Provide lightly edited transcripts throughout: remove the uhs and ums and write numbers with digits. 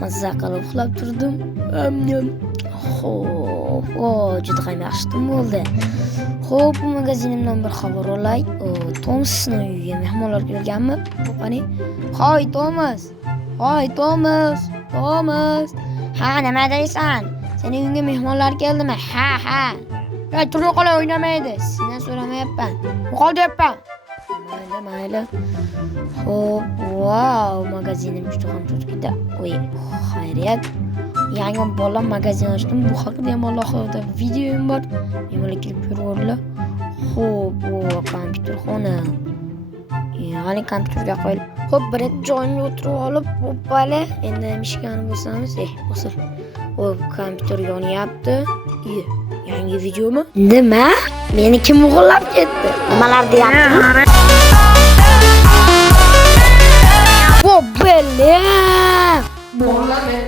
mazza qilib uxlab turdim. Xo'p, juda ham yaxshi tun bo'ldi. Xo'p, bu magazinimdan bir xabar olay. Tomasning uyiga mehmonlar kelganmi? Qani? Hoy, Tomas. Hoy, Tomas. Tomas. Ha, nima deysan? Sening uyingga mehmonlar keldimi? Ha. Ya turib qolay o'ynamaydi. Sendan so'ramayapman. Qol deyapman. Mayli. Xo'p, vau, magazinim juda ham cho'tkida. Oy, xayriyat. Yangi bola magazin ochdim. Bu haqida ham alohida videoim bor. Bemalol kirib ko'ringlar. Xo'p, bu kompyuter xona. Ya'ni kompyuterga qo'yib. Xo'p, birinchi joyga o'tirib olib, bo'pali. Endi mishkani bo'lsamiz, bosil. Xo'p, kompyuter yonyapti. Yangi videomi? Nima? Meni kim o'g'irlab ketdi? Nimalar deyapti? Bo'pali. Bola men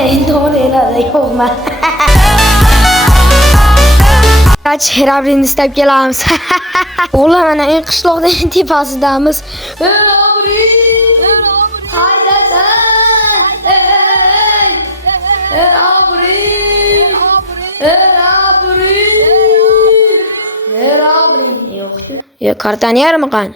endi o'yladi yo'qmi? Cherabrini istab kelamiz. O'g'lim mana eng qishloqning tepasidamiz. Haydasan! Yo'q. Kartani yarmi qani?